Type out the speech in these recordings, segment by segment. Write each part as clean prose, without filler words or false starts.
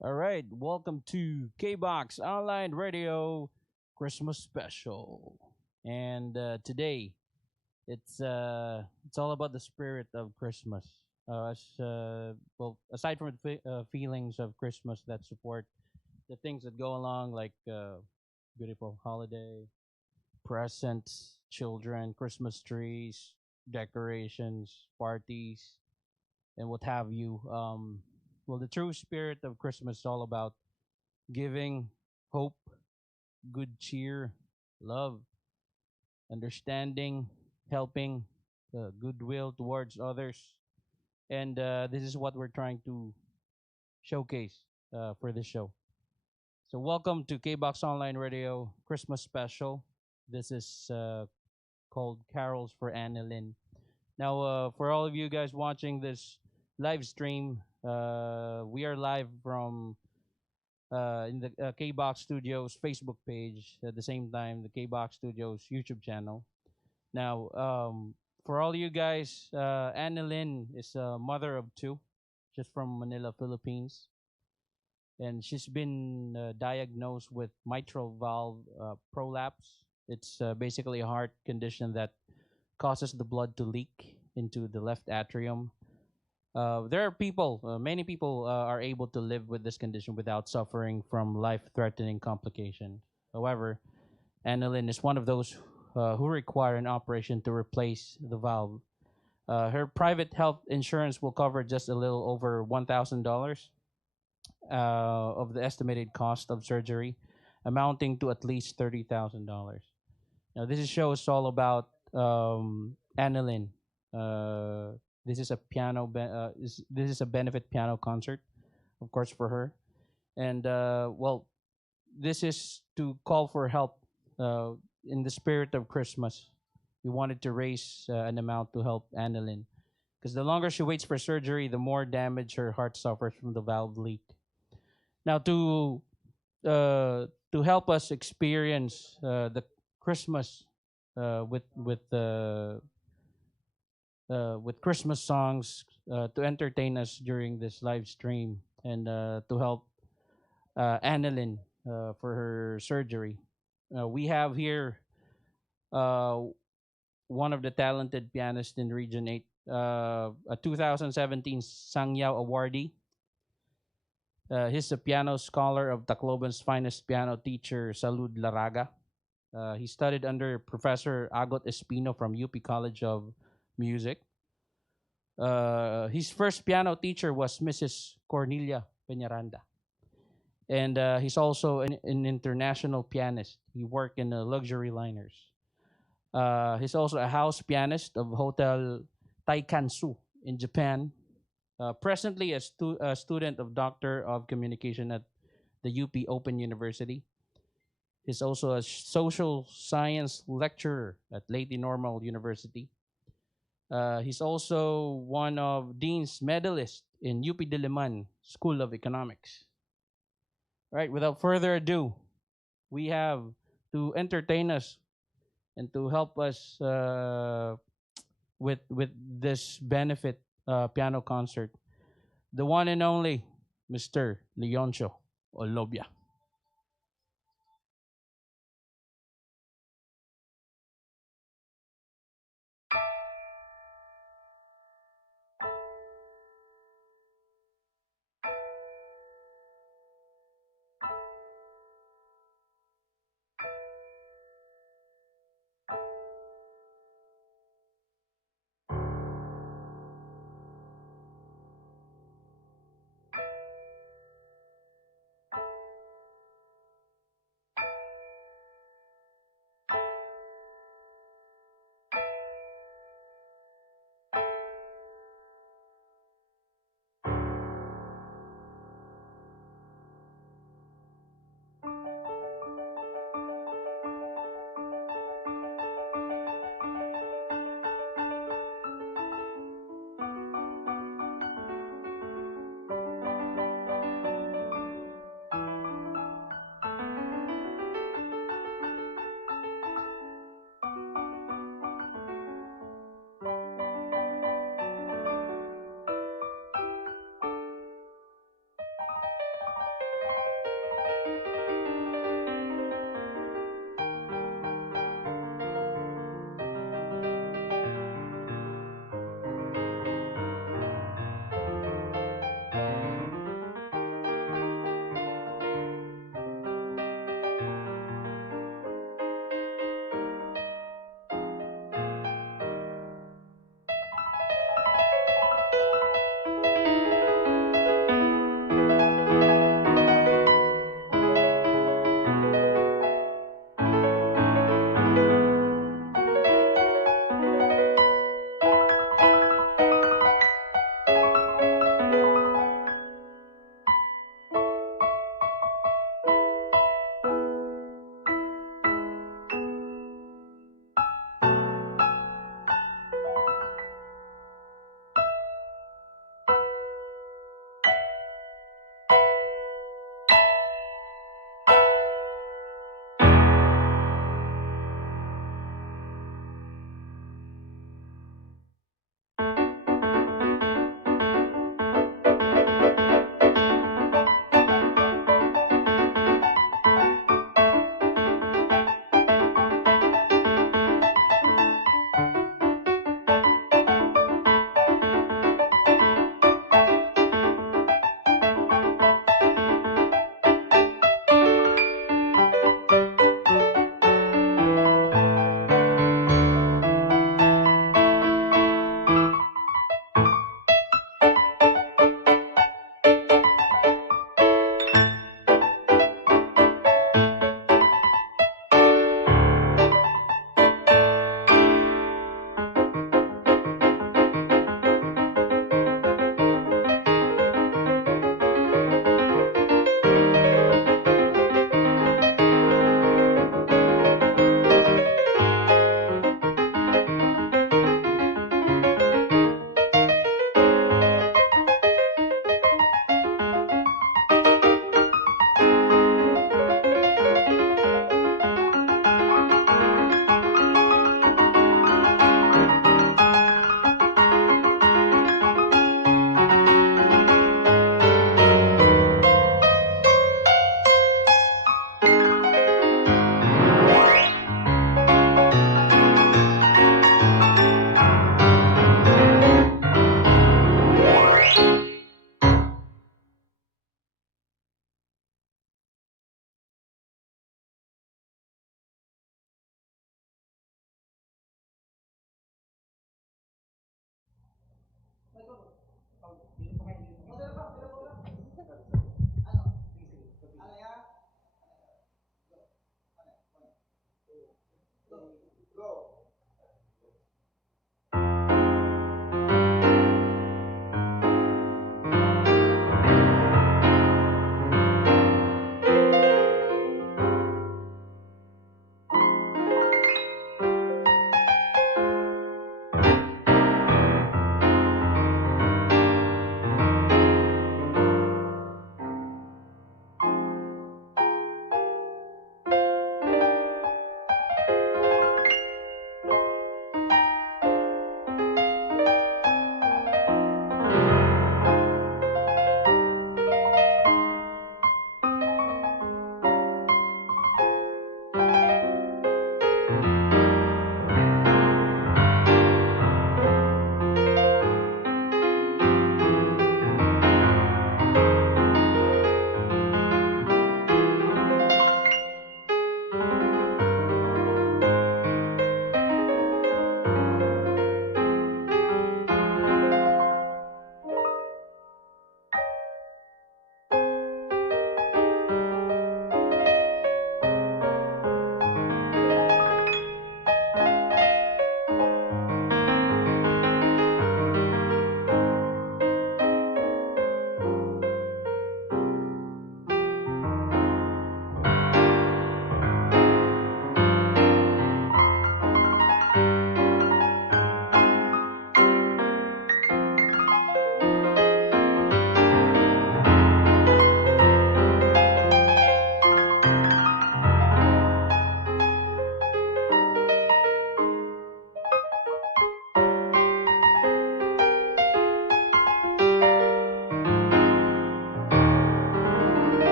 All right, welcome to KBOX Online Radio Christmas Special. And today, it's all about the spirit of Christmas. Aside from the feelings of Christmas that support the things that go along, like beautiful holiday, presents, children, Christmas trees, decorations, parties, and what have you. The true spirit of Christmas is all about giving, hope, good cheer, love, understanding, helping, goodwill towards others. And this is what we're trying to showcase for this show. So, welcome to KBOX Online Radio Christmas Special. This is called Carols for Anna Lynn. Now, for all of you guys watching this live stream, we are live from in the KBox Studios Facebook page at the same time the KBox Studios YouTube channel. Now, for all you guys, Anna Lynn is a mother of two. She's from Manila, Philippines, and she's been diagnosed with mitral valve prolapse. It's basically a heart condition that causes the blood to leak into the left atrium. There are people, many people are able to live with this condition without suffering from life-threatening complications. However, Annalyn is one of those who require an operation to replace the valve. Her private health insurance will cover just a little over $1,000 of the estimated cost of surgery, amounting to at least $30,000. Now, this show is all about Annalyn. This is a this is a benefit piano concert, of course, for her. And this is to call for help in the spirit of Christmas. We wanted to raise an amount to help Annalyn, because the longer she waits for surgery, the more damage her heart suffers from the valve leak. Now, to help us experience the Christmas with Christmas songs to entertain us during this live stream and to help Annalyn for her surgery. We have here uh, one of the talented pianists in Region 8, a 2017 Sangyao awardee. He's a piano scholar of Tacloban's finest piano teacher, Salud Laraga. He studied under Professor Agot Espino from UP College of Music. His first piano teacher was Mrs. Cornelia Peñaranda. And he's also an international pianist. He worked in luxury liners. He's also a house pianist of Hotel Taikansu in Japan. Presently, a student of Doctor of Communication at the UP Open University. He's also a social science lecturer at Leyte Normal University. He's also one of Dean's medalists in UP Diliman School of Economics. Right, without further ado, we have to entertain us and to help us with this benefit piano concert, the one and only Mr. Leoncio Olobia.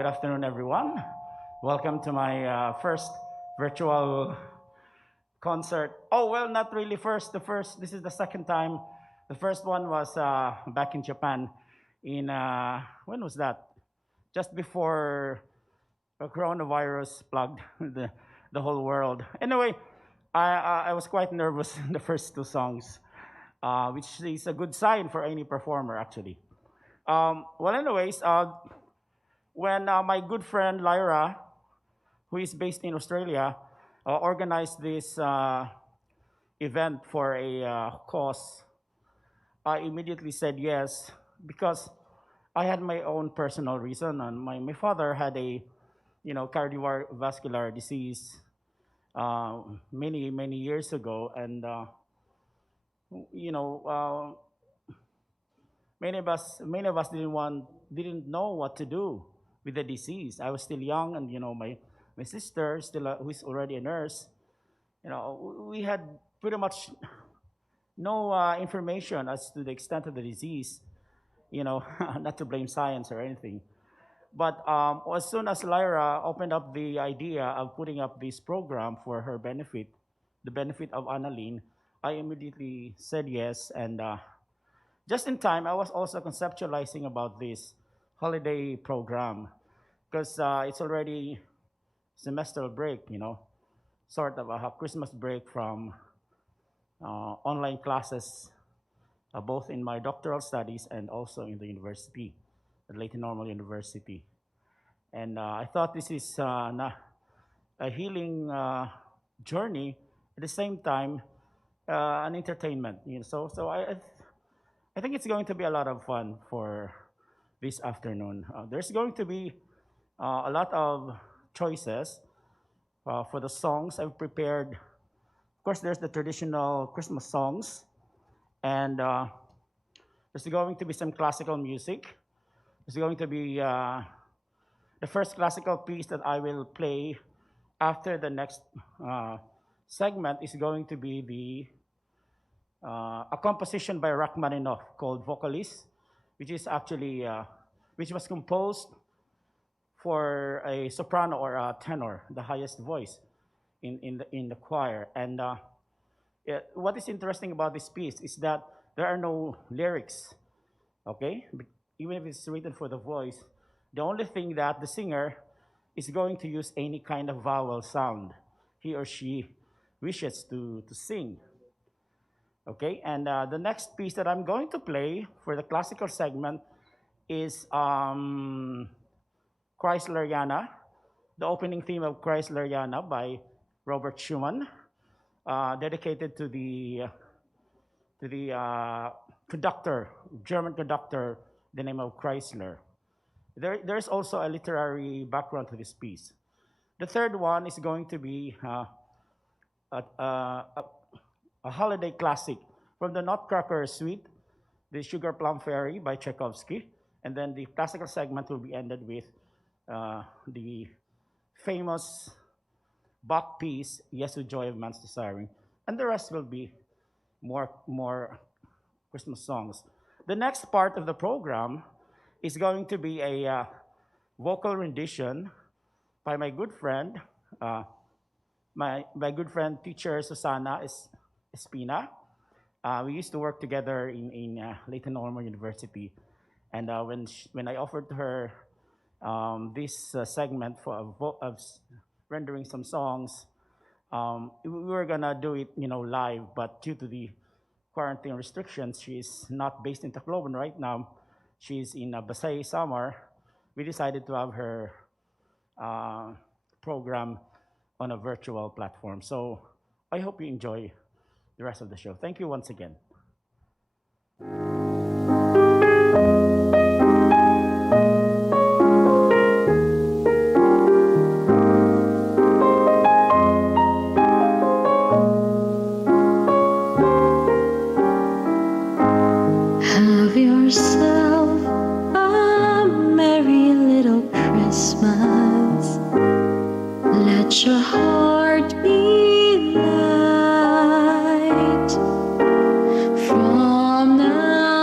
Good afternoon, everyone. Welcome to my first virtual concert. Oh, well, not really first. This is the second time. The first one was back in Japan in, when was that? Just before the coronavirus plugged the whole world. Anyway, I was quite nervous in the first two songs, which is a good sign for any performer, actually. Anyways, when my good friend Lyra, who is based in Australia, organized this event for a cause, I immediately said yes because I had my own personal reason. And my father had a, cardiovascular disease many years ago, and you know, many of us didn't know what to do with the disease. I was still young, and my sister still who's already a nurse. We had pretty much no information as to the extent of the disease. Not to blame science or anything, but as soon as Lyra opened up the idea of putting up this program for her benefit, the benefit of Ana Lyn, I immediately said yes. And just in time, I was also conceptualizing about this holiday program because it's already semestral break, sort of a Christmas break from online classes, both in my doctoral studies and also in the university, the Leyte Normal University. And I thought this is a healing journey, at the same time, an entertainment. I think it's going to be a lot of fun for this afternoon. There's going to be a lot of choices for the songs I've prepared. Of course, there's the traditional Christmas songs, and there's going to be some classical music. There's going to be the first classical piece that I will play after the next segment is going to be a composition by Rachmaninoff called Vocalist, which is actually which was composed for a soprano or a tenor, the highest voice in the choir. And what is interesting about this piece is that there are no lyrics, okay? Even if it's written for the voice, the only thing that the singer is going to use any kind of vowel sound he or she wishes to sing. Okay, and the next piece that I'm going to play for the classical segment is Chrysleriana, the opening theme of Chrysleriana by Robert Schumann, dedicated to the conductor, German conductor, the name of Chrysler. There's also a literary background to this piece. The third one is going to be a holiday classic from the Nutcracker Suite, the Sugar Plum Fairy by Tchaikovsky. And then the classical segment will be ended with the famous Bach piece, Jesu Joy of Man's Desiring. And the rest will be more Christmas songs. The next part of the program is going to be a vocal rendition by my good friend, my good friend teacher Susana Espina. We used to work together in Leyte Normal University, and when I offered to her this segment of rendering some songs, we were gonna do it, live, but due to the quarantine restrictions, she is not based in Tacloban right now. She's in Visayan, Samar. We decided to have her program on a virtual platform. So I hope you enjoy the rest of the show. Thank you once again. Have yourself a merry little Christmas. Let your heart be light. From now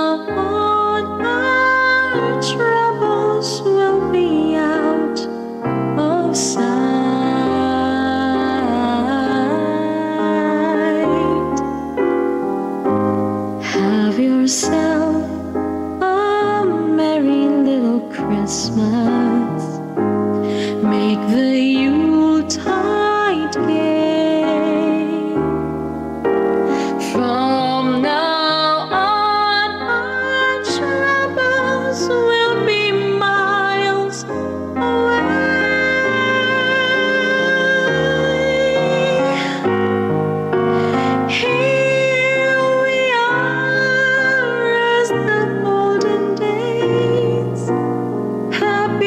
Christmas. Make the Yuletide gay. From now on, our troubles will be miles away. Here we are as the olden days. Happy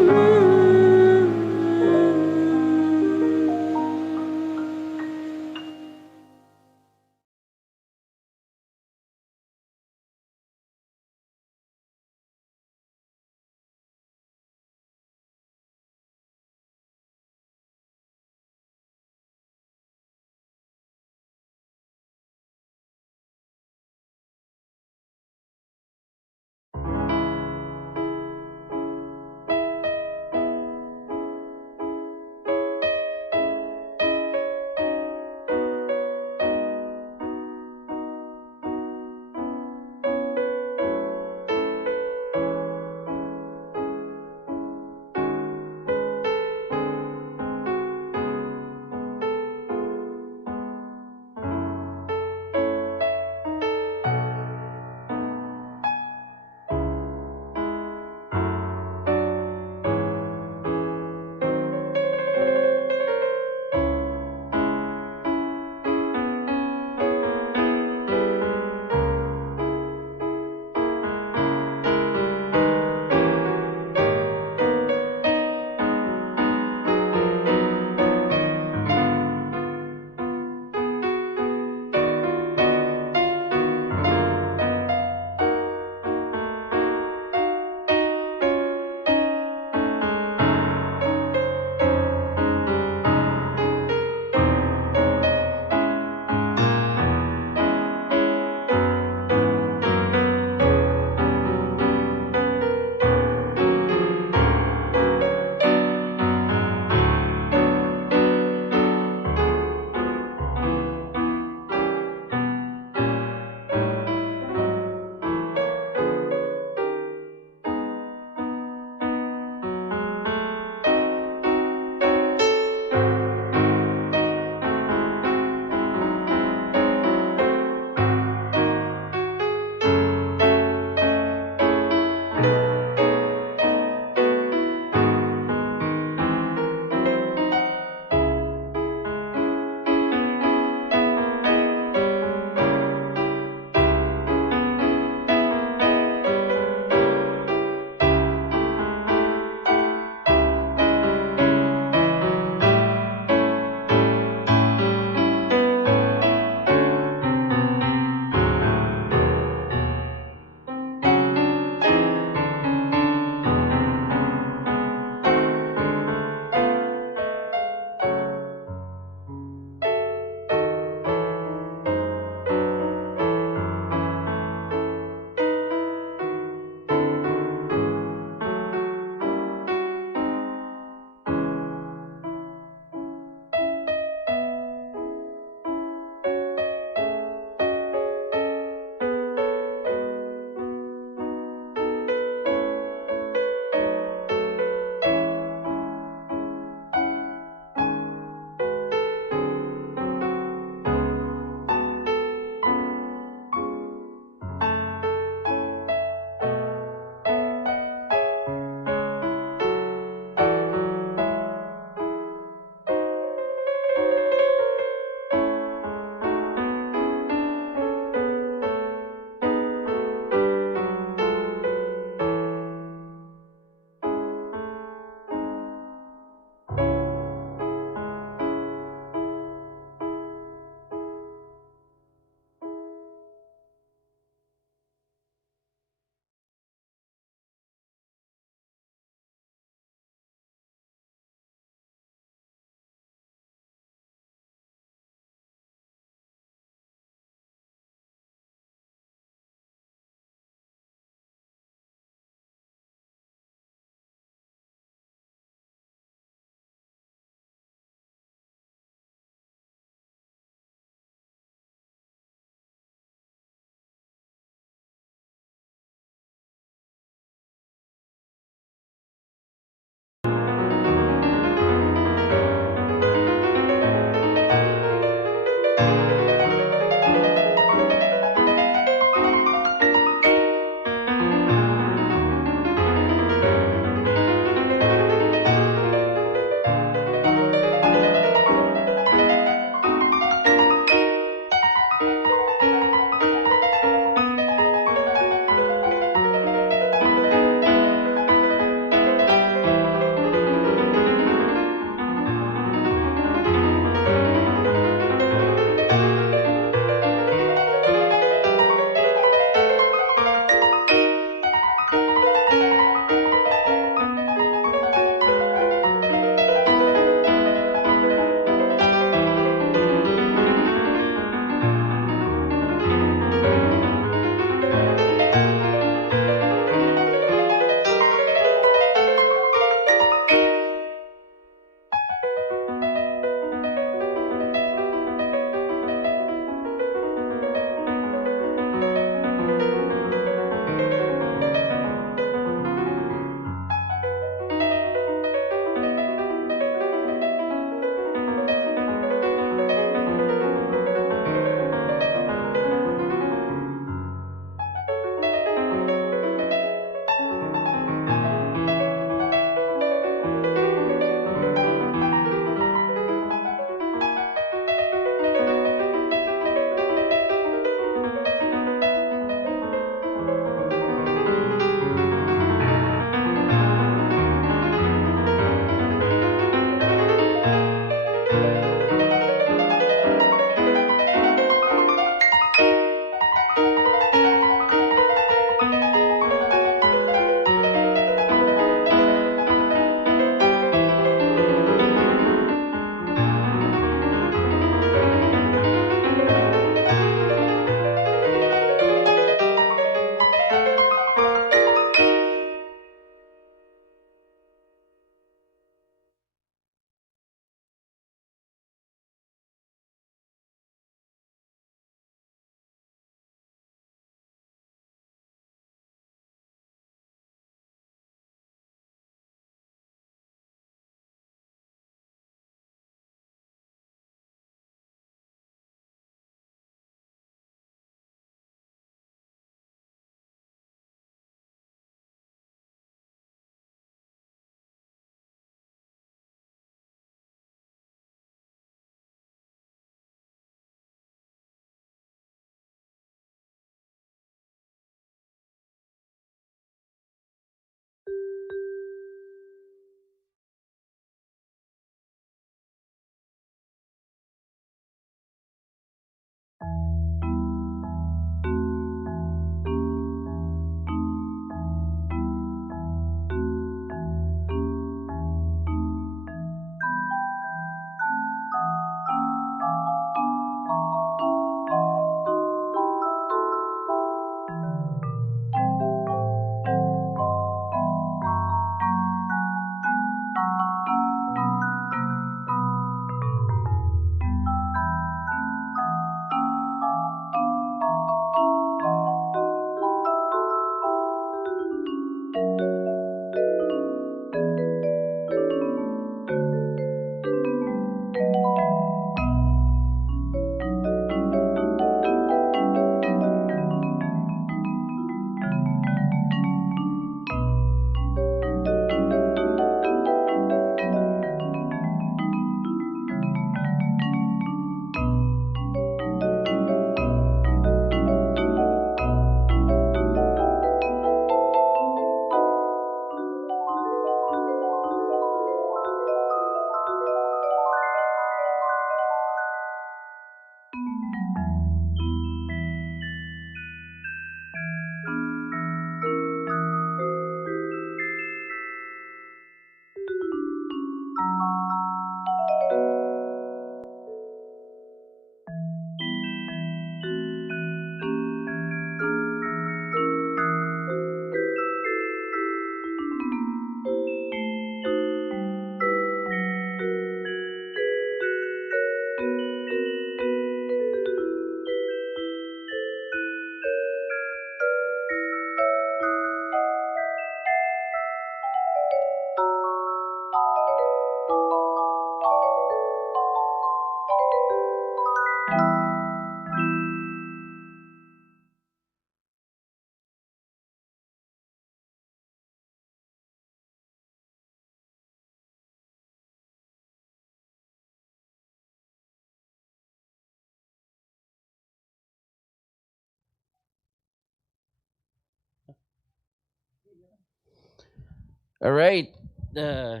All right. Uh,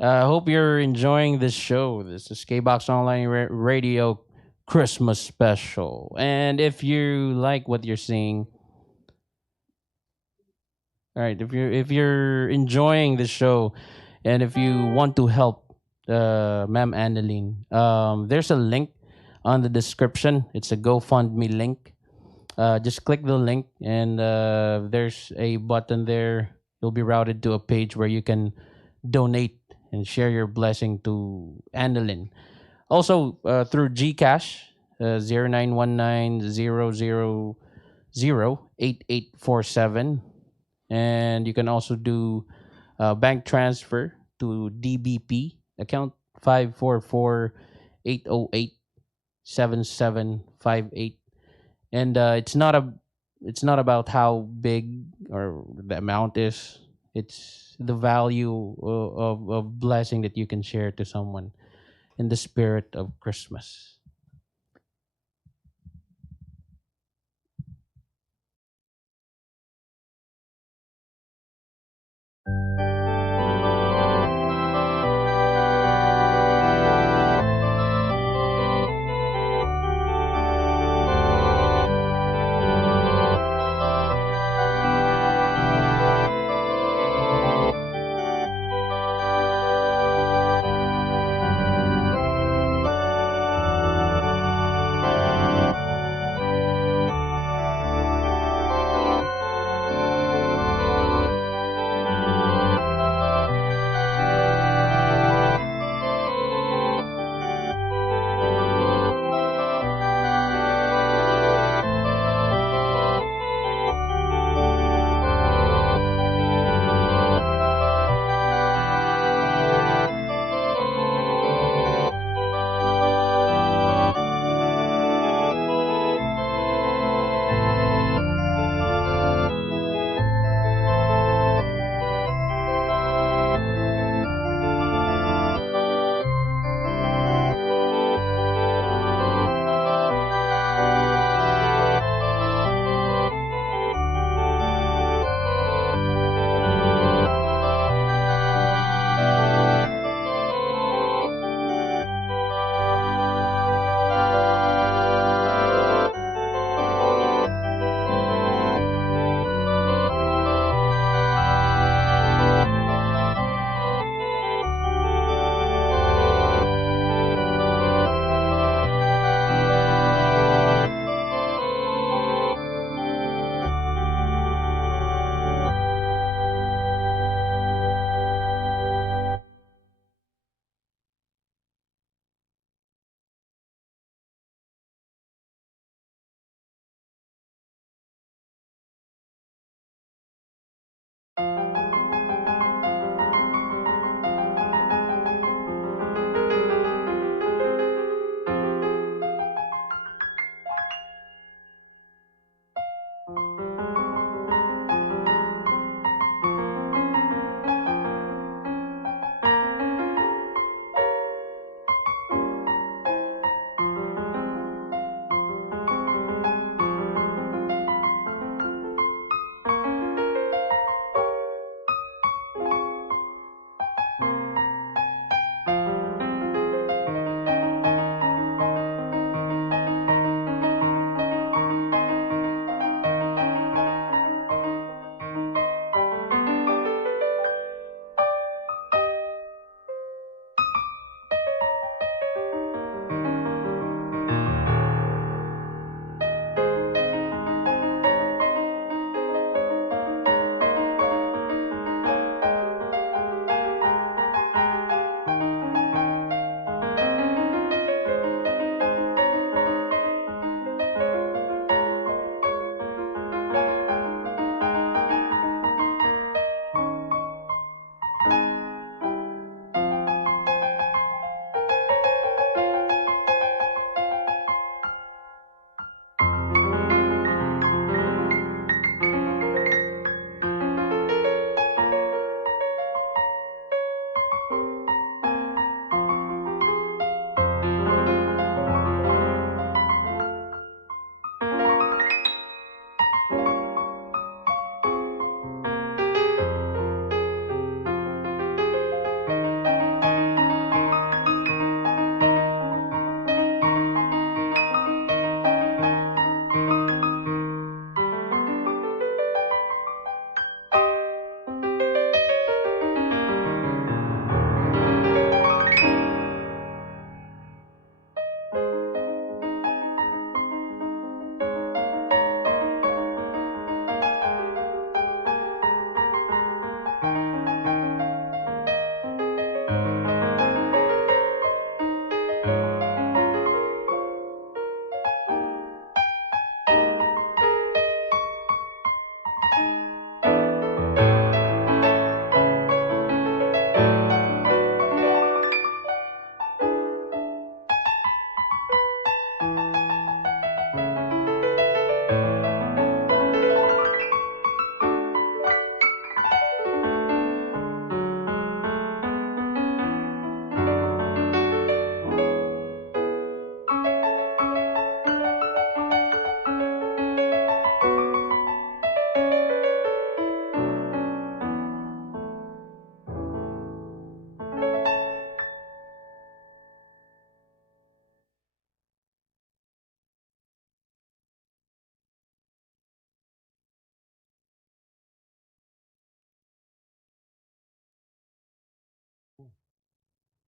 I hope you're enjoying this show. This is KBOX Online Radio Christmas Special. And if you like what you're seeing, all right, if you're enjoying the show, and if you want to help Ma'am Annalyn, there's a link on the description. It's a GoFundMe link. Just click the link, and there's a button there. You'll be routed to a page where you can donate and share your blessing to Annalyn. Also, through GCash, 0919 and you can also do bank transfer to DBP account 544-808-7758. And it's not about how big or the amount is. It's the value of blessing that you can share to someone in the spirit of Christmas.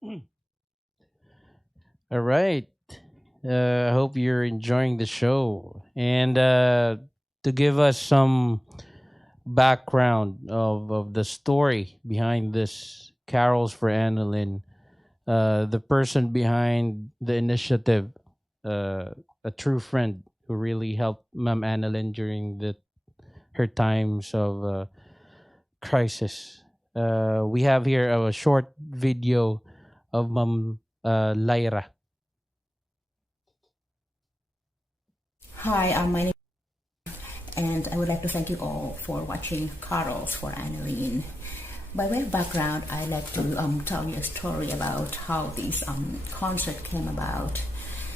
All right. I hope you're enjoying the show. And to give us some background of the story behind this Carols for Anna Lynn, the person behind the initiative, a true friend who really helped Ma'am Annalyn during her times of crisis. We have here a short video of Ma'am Lyra. Hi, my name and I would like to thank you all for watching Carols for Anna Lyn. By way of background, I'd like to tell you a story about how this concert came about.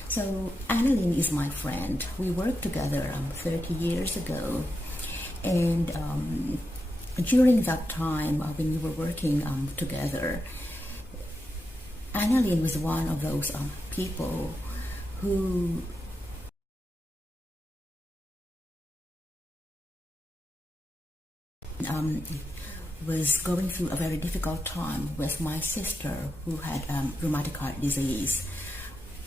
So Anna Lyn is my friend. We worked together 30 years ago, and during that time when we were working together, Anna Lyn was one of those people who was going through a very difficult time with my sister who had rheumatic heart disease.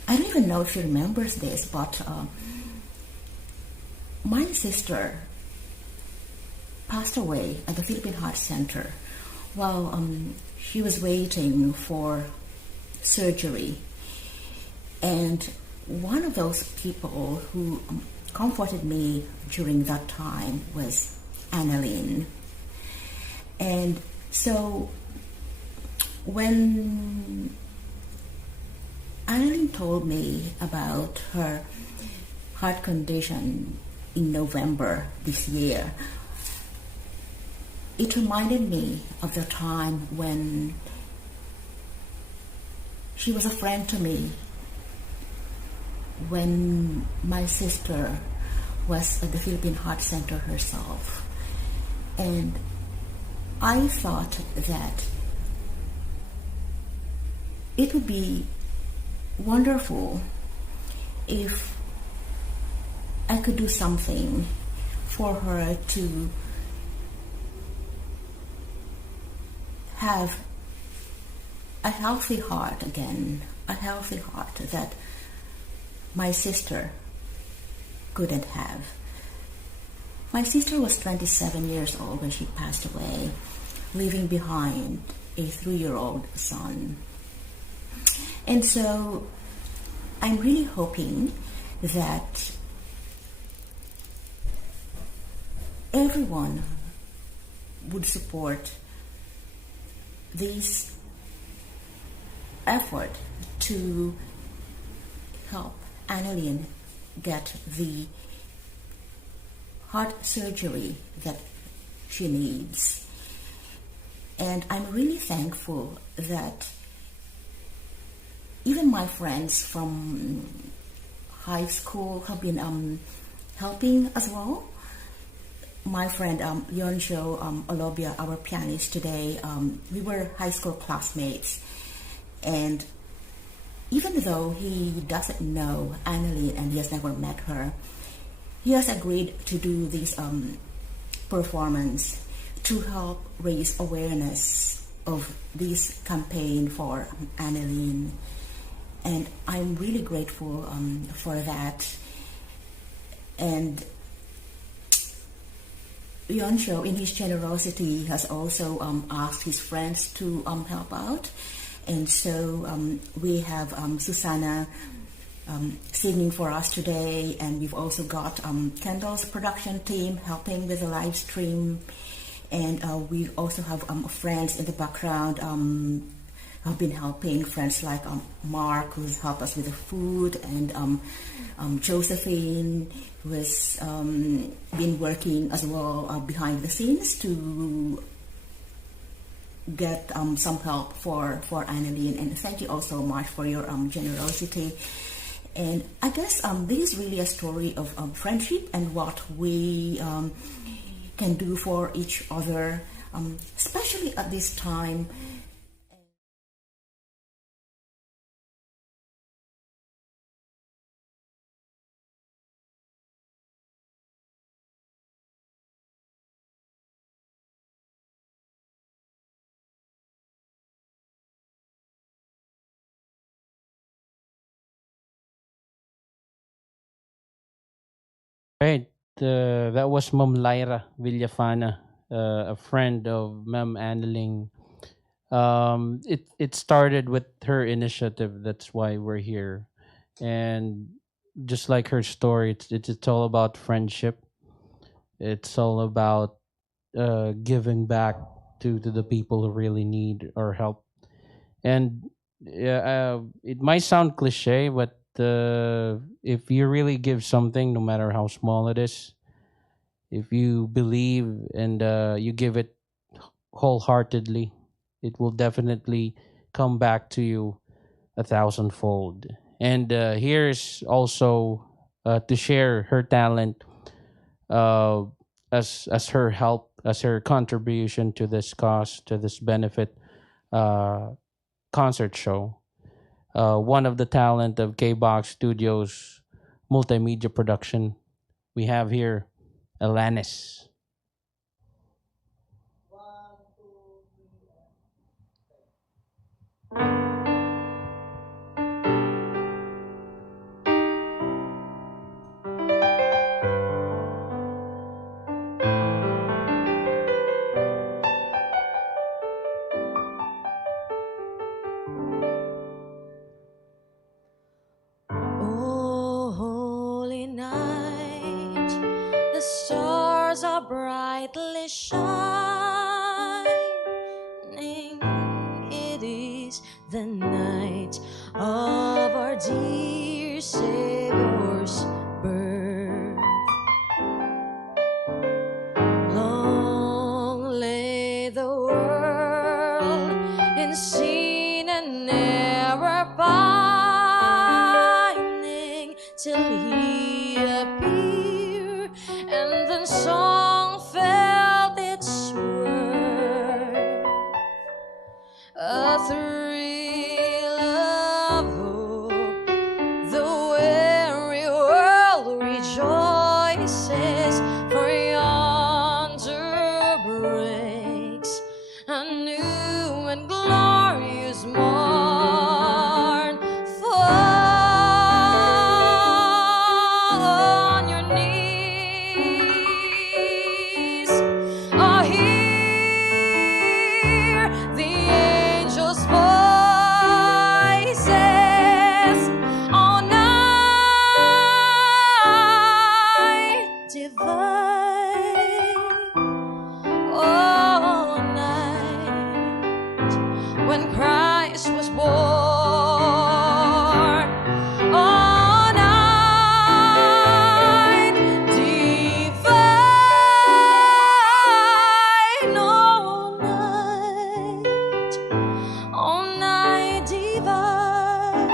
I don't even know if she remembers this, but my sister passed away at the Philippine Heart Center while she was waiting for surgery. And one of those people who comforted me during that time was Anna Lyn. And so when Anna Lyn told me about her heart condition in November this year, it reminded me of the time when she was a friend to me, when my sister was at the Philippine Heart Center herself. And I thought that it would be wonderful if I could do something for her to have a healthy heart again, a healthy heart that my sister couldn't have. My sister was 27 years old when she passed away, leaving behind a 3-year-old son. And so I'm really hoping that everyone would support this effort to help Anna Lyn get the heart surgery that she needs. And I'm really thankful that even my friends from high school have been helping as well. My friend LEONCIO Olobia, our pianist today, we were high school classmates. And even though he doesn't know Anna Lyn and he has never met her, he has agreed to do this performance to help raise awareness of this campaign for Anna Lyn. And I'm really grateful for that. And LEONCIO, in his generosity, has also asked his friends to help out. And so we have Susanna singing for us today, and we've also got Kendall's production team helping with the live stream, and we also have friends in the background have been helping, friends like Mark, who's helped us with the food, and Josephine, who has been working as well behind the scenes to get some help for Anna Lyn. And thank you all so much for your generosity. And I guess this is really a story of friendship and what we can do for each other, especially at this time. Right. That was Ma'am Lyra Villafana, a friend of Ma'am Annalyn. It started with her initiative. That's why we're here, and just like her story, it's all about friendship. It's all about giving back to the people who really need our help. And yeah, it might sound cliche, but if you really give something, no matter how small it is, if you believe and you give it wholeheartedly, it will definitely come back to you a thousandfold. And here's also to share her talent uh, as her help, as her contribution to this cause, to this benefit uh, concert show. One of the talent of KBOX Studios multimedia production. We have here Alanis. Oh, holy night, the stars are brightly shining. It is the night of our dear Savior's birth. Long lay the world in sin and error pining till he appeared, and then song felt its worth. A thrill of hope, the weary world rejoices, for yonder breaks a new and glorious morn. Fall on your knees, oh, hear the angels' voices all night divine, all night when Christ was born, all night divine, all night divine.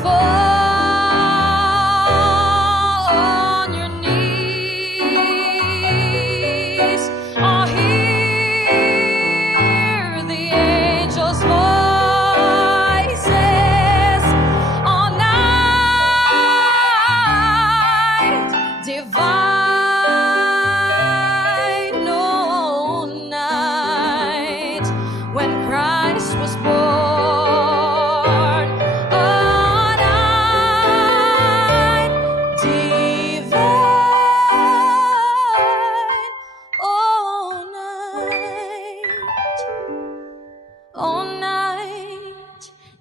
Fall on your knees, oh, hear the angels' voices all night divine, all night when Christ was born, all night divine, all night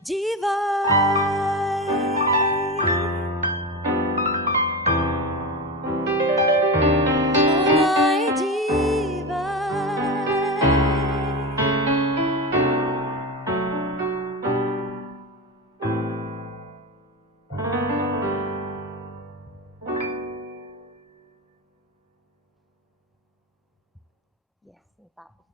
divine, all night divine. Natapos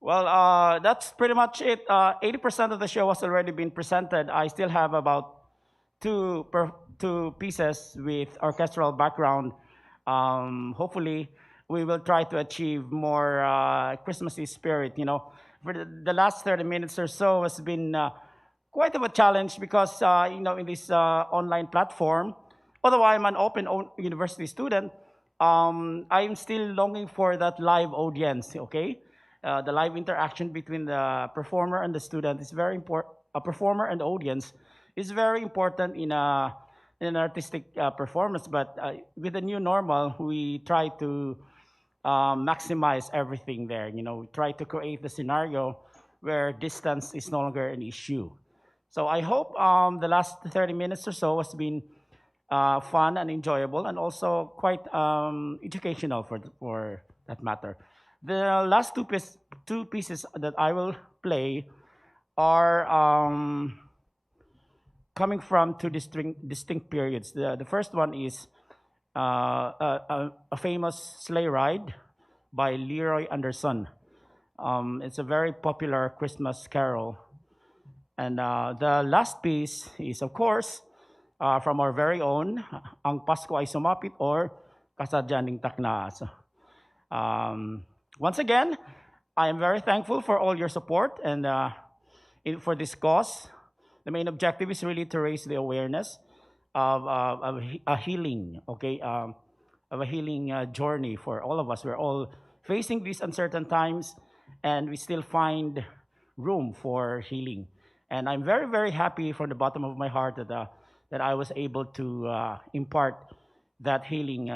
Well, that's pretty much it. 80% of the show has already been presented. I still have about two pieces with orchestral background. Hopefully, we will try to achieve more Christmassy spirit. For the last 30 minutes or so has been quite of a challenge because in this online platform, although I'm an university student, I'm still longing for that live audience. Okay, the live interaction between the performer and the student is very important. A performer and audience is very important in an artistic performance. But with the new normal, we try to maximize everything there. We try to create the scenario where distance is no longer an issue. So I hope the last 30 minutes or so has been fun and enjoyable, and also quite educational for that matter. The last two pieces that I will play are coming from two distinct periods. The first one is a famous sleigh ride by Leroy Anderson. It's a very popular Christmas carol. And the last piece is, of course, from our very own, Ang Pasko ay Sumapit, or Kasadyaning Takna. Once again, I am very thankful for all your support and for this cause. The main objective is really to raise the awareness of a healing, okay, of a healing journey for all of us. We're all facing these uncertain times, and we still find room for healing. And I'm very, very happy from the bottom of my heart that I was able to impart that healing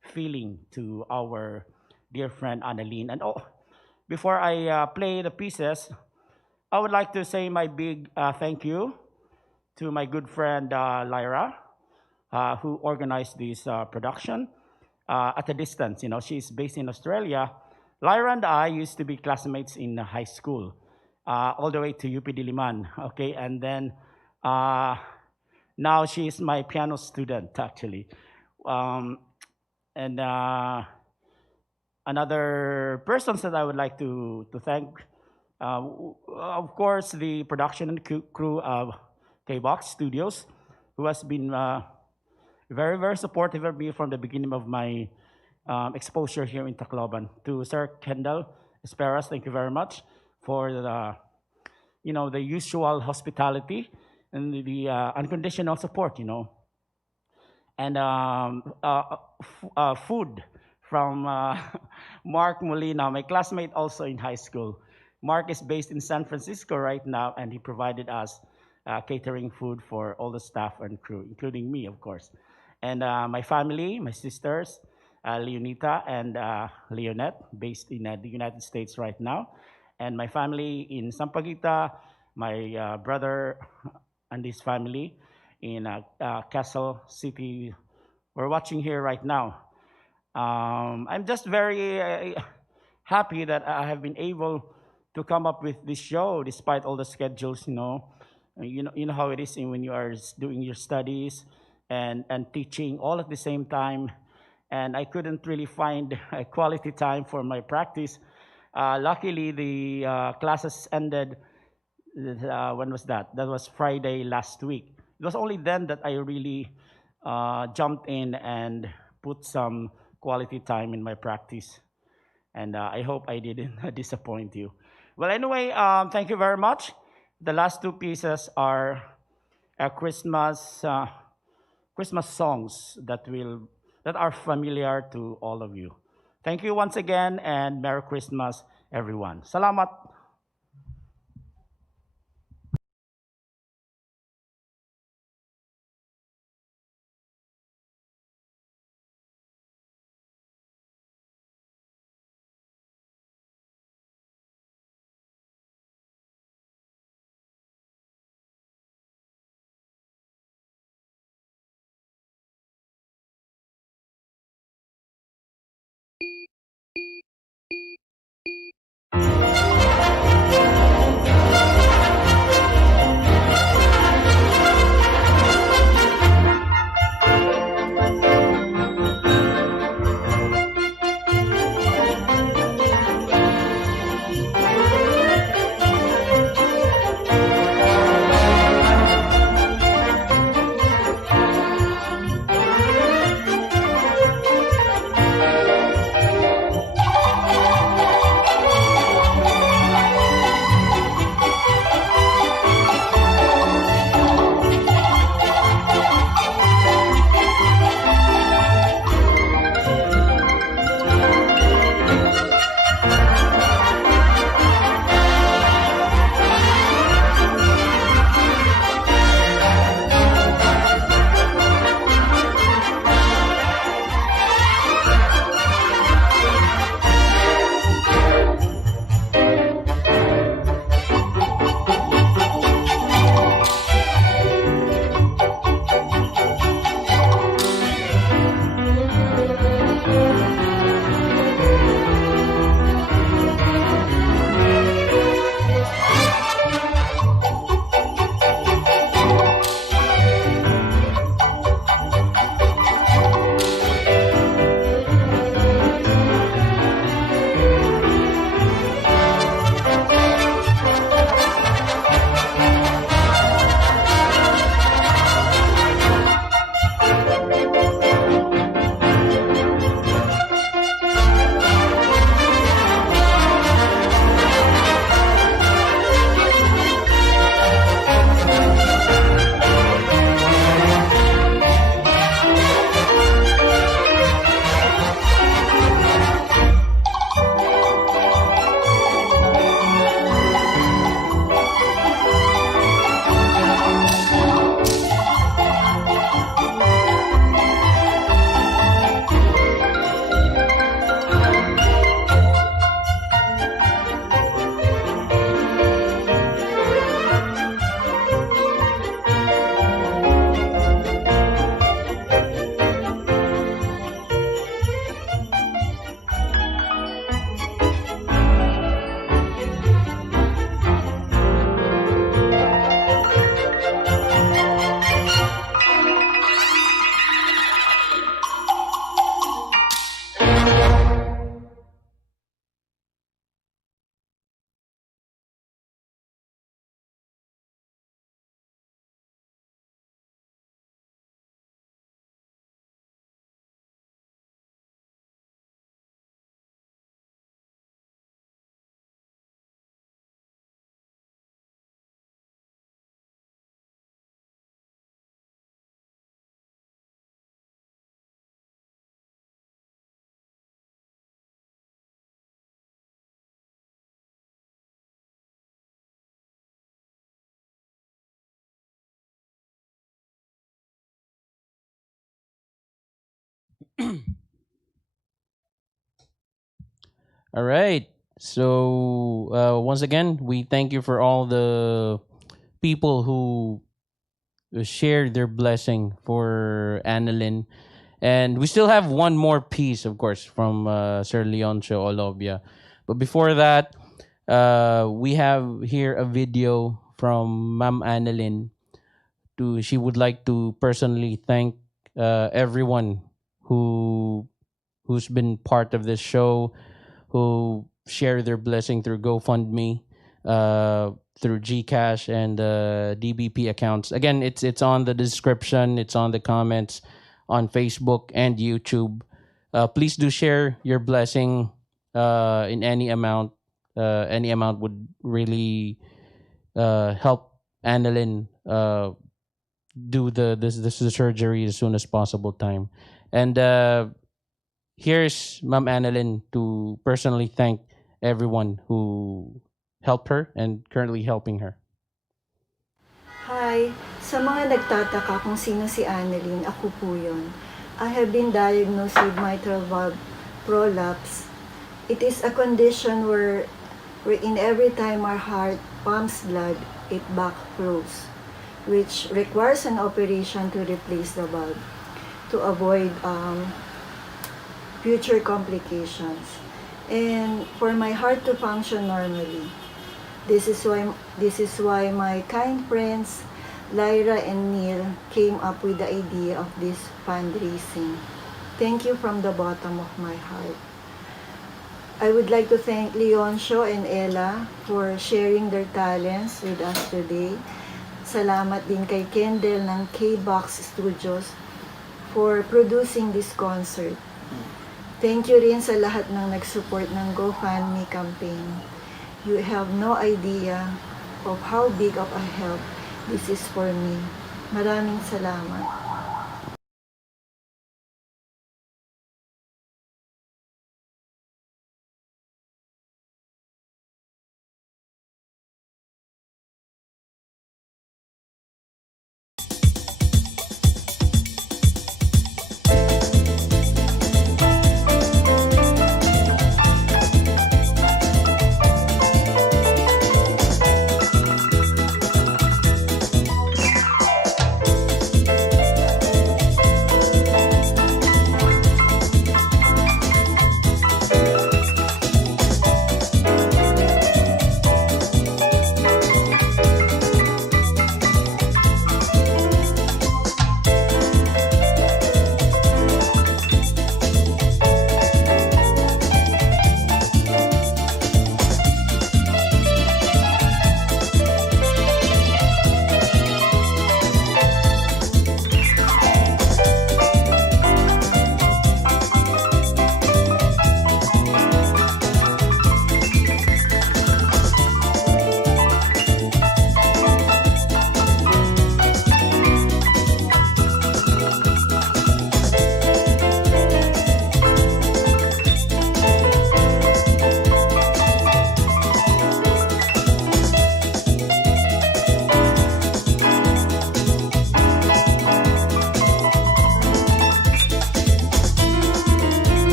feeling to our dear friend Ana Lyn. And before I play the pieces, I would like to say my big thank you to my good friend Lyra, who organized this production at a distance. She's based in Australia. Lyra and I used to be classmates in high school, all the way to UP Diliman. Okay, and then now she is my piano student, actually. And another persons that I would like to thank, of course, the production and crew of KBOX Studios, who has been very, very supportive of me from the beginning of my exposure here in Tacloban. To Sir Kendall Esperas, thank you very much for the usual hospitality and the unconditional support. And food from Mark Molina, my classmate also in high school. Mark is based in San Francisco right now, and he provided us catering food for all the staff and crew, including me, of course. And my family, my sisters, Leonita and Leonette, based in the United States right now. And my family in Sampaguita, my brother and his family in Castle City. We're watching here right now. I'm just very happy that I have been able to come up with this show despite all the schedules. You know how it is when you are doing your studies and teaching all at the same time. And I couldn't really find a quality time for my practice. Luckily, the classes ended. When was that? That was Friday last week. It was only then that I really jumped in and put some quality time in my practice. And I hope I didn't disappoint you. Well, anyway, thank you very much. The last two pieces are Christmas songs that are familiar to all of you. Thank you once again, and Merry Christmas, everyone. Salamat. All right. So once again, we thank you for all the people who shared their blessing for Annalyn. And we still have one more piece, of course, from Sir Leoncio Olobia. But before that, we have here a video from Ma'am Annalyn. She would like to personally thank everyone who who's been part of this show, who share their blessing through GoFundMe, through GCash and DBP accounts. Again, it's on the description, it's on the comments on Facebook and YouTube. Please do share your blessing in any amount. Any amount would really help Annalyn do the surgery as soon as possible time. And here's Ma'am Annalyn to personally thank everyone who helped her and currently helping her. Hi! Sa mga nagtataka kung sino si Annalyn, ako po yun. I have been diagnosed with mitral valve prolapse. It is a condition wherein every time our heart pumps blood, it backflows, which requires an operation to replace the valve to avoid future complications. And for my heart to function normally, this is why my kind friends Lyra and Neil came up with the idea of this fundraising. Thank you from the bottom of my heart. I would like to thank Leoncio and Ella for sharing their talents with us today. Salamat din kay Kendall ng KBOX Studios for producing this concert. Thank you rin sa lahat ng nag-support ng GoFundMe campaign. You have no idea of how big of a help this is for me. Maraming salamat.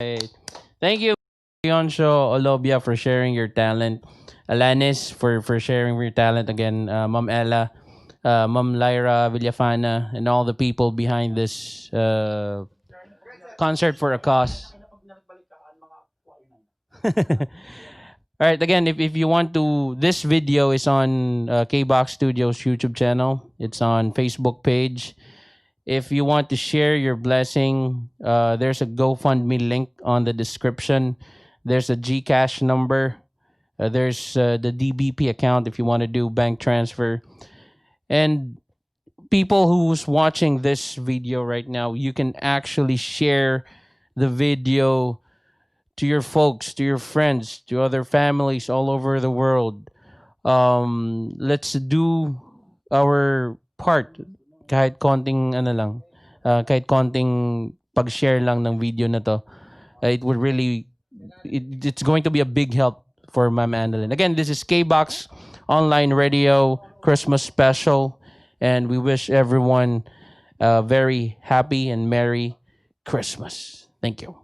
Right. Thank you, Leoncio Olobia, for sharing your talent. Alanis for sharing your talent again. Ma'am Ella, Ma'am Lyra Villafana, and all the people behind this concert for a cause. All right. Again, if you want to, this video is on KBOX Studios YouTube channel. It's on Facebook page. If you want to share your blessing, there's a GoFundMe link on the description. There's a GCASH number. There's the DBP account if you want to do bank transfer. And people who's watching this video right now, you can actually share the video to your folks, to your friends, to other families all over the world. Let's do our part, kahit konting ano lang, kahit konting pag-share lang ng video na to. It would really, it's going to be a big help for Ma'am Ana Lyn. Again, this is KBOX Online Radio Christmas Special, and we wish everyone a very happy and merry Christmas. Thank you.